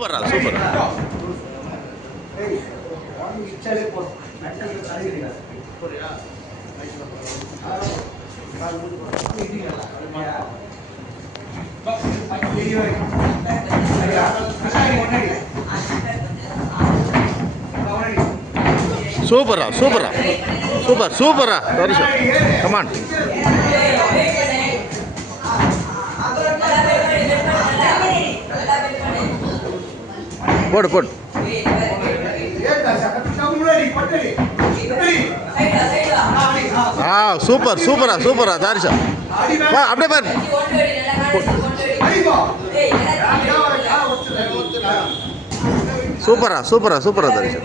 சூப்பரா சூப்பரா சூப்பரா சூப்பரா சூப்பர் சூப்பரா கமான் போடு போடு சூப்பர் சூப்பரா சூப்பரா தாரிஷா வா அப்படியே பாரு சூப்பரா சூப்பரா சூப்பரா Tharisha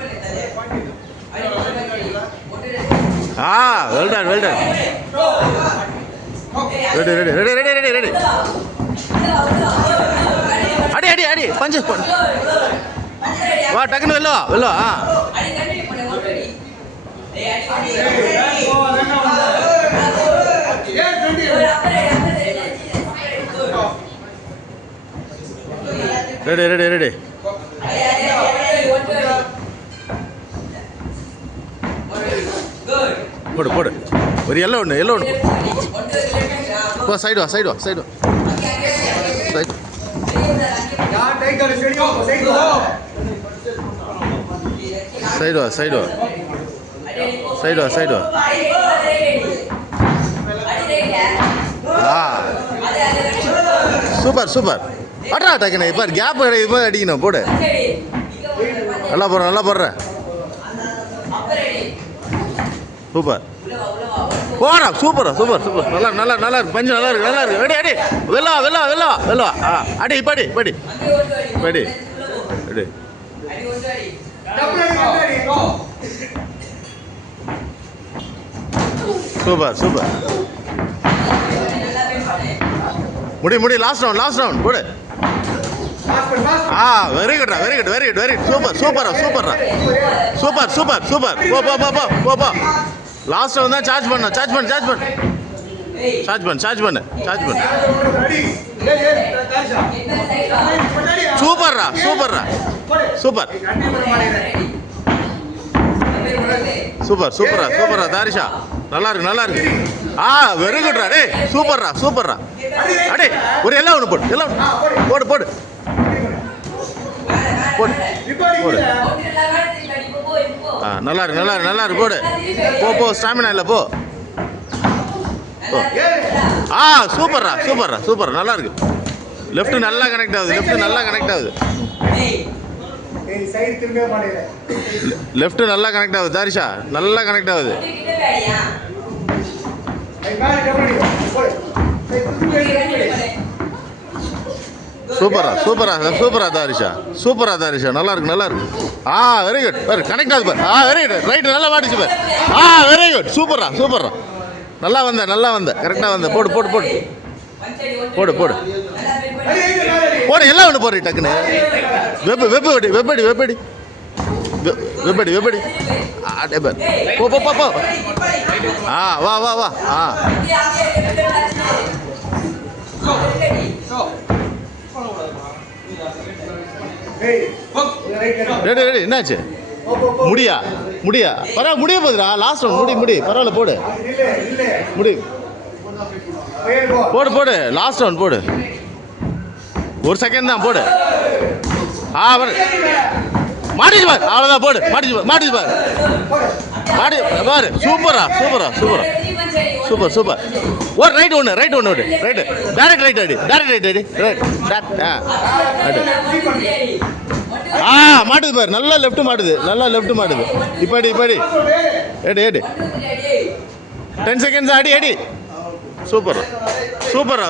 well done well done ready ready ready ready ready ready அடி அடி அடி பஞ்சு வா டக்குன்னு வெல்ல வெல்ல ரெடி ரெடி ரெடி போடு போடு ஒரு எல்லோ ஒன்று போ சைடு வா சைடு வா சைடு வா சைடு வா சைடு வா சைடு வா சைடு வா சூப்பர் சூப்பர் அட்ரா டக்குன்னு இப்போ கேப் இது மாதிரி அடிக்கணும் போடு நல்லா போடுற நல்லா போடுற சூப்பர் போடா சூப்பரா சூப்பர் சூப்பர் நல்லா நல்லா நல்லா இருக்கு பஞ்சு நல்லா இருக்கு நல்லா இருக்கு அடி அடி வெல்லா வெல்லா வெல்லா வெல்லா அடி படி படி படி அடி சூப்பர் சூப்பர் முடி முடி லாஸ்ட் ரவுண்ட் போடு very good very good very good very good super சூப்பரா சூப்பர்ரா சூப்பர் சூப்பர் சூப்பர் போ போ போ போ போ லாஸ்ட் ரவுண்ட் தான் சார்ஜ் பண்ணு சார்ஜ் பண்ணு சார்ஜ் பண்ணு சார்ஜ் பண்ணு சார்ஜ் பண்ணு சார்ஜ் பண்ணு சூப்பர்ரா சூப்பர்ரா சூப்பர் சூப்பர் சூப்பரா சூப்பரா தாரிஷா நல்லா இருக்கு நல்லா இருக்கு வெரி குட்ரா டே சூப்பர்ரா சூப்பர்ரா அடே ஒரு எல்லாம் ஒன்று போடு எல்லாம் போடு போடு போடு போடு நல்லா இருக்கு நல்லா இருக்கு நல்லா இருக்கு போடு போ போ ஸ்டாமினா இல்லை போ சூப்பர்ரா சூப்பர்ரா சூப்பர் நல்லா இருக்கு லெஃப்ட் நல்லா கனெக்ட் ஆகுது லெஃப்ட் நல்லா கனெக்ட் ஆகுது லெஃப்ட் நல்லா கனெக்ட் ஆகுது தாரிஷா நல்லா கனெக்ட் ஆகுது சூப்பரா சூப்பரா சூப்பரா தாரிஷா சூப்பரா தாரிஷா நல்லா இருக்கு நல்லா இருக்கு வெரி குட் வெரி கனெக்ட் ஆகுது பார் வெரி குட் ரைட் நல்லா மாட்டிச்சு பார் வெரி குட் சூப்பரா சூப்பரா நல்லா வந்த கரெக்டாக வந்த போடு போடு போடு போடு போடு போடு எல்லாம் ஒன்று போடு டக்குன்னு வெப்படி வெப்படி வெப்படி வெப்படி வெப்படி அடே பார் போ போ போ வா வா வா ரெடி ரெடி என்னாச்சு முடியா பரவாயில்ல முடிய போகுதுடா லாஸ்ட் ஒன் முடி பரவாயில்ல போடு முடி போடு போடு லாஸ்ட் ஒன் போடு ஒரு செகண்ட் தான் போடு மாட்டிச்சு பாரு அவ்வளோதான் போடு மாட்டிச்சு பாரு பாரு சூப்பரா சூப்பரா சூப்பரா சூப்பர் சூப்பர் ஒரு ரைட் ஒன்று ரைட்டு டேரக்ட் ரைட் அடி மாட்டுது பாரு நல்லா லெஃப்ட் மாட்டுது இப்போ அடி எடு 10 செகண்ட்ஸ் அடி சூப்பரா சூப்பர்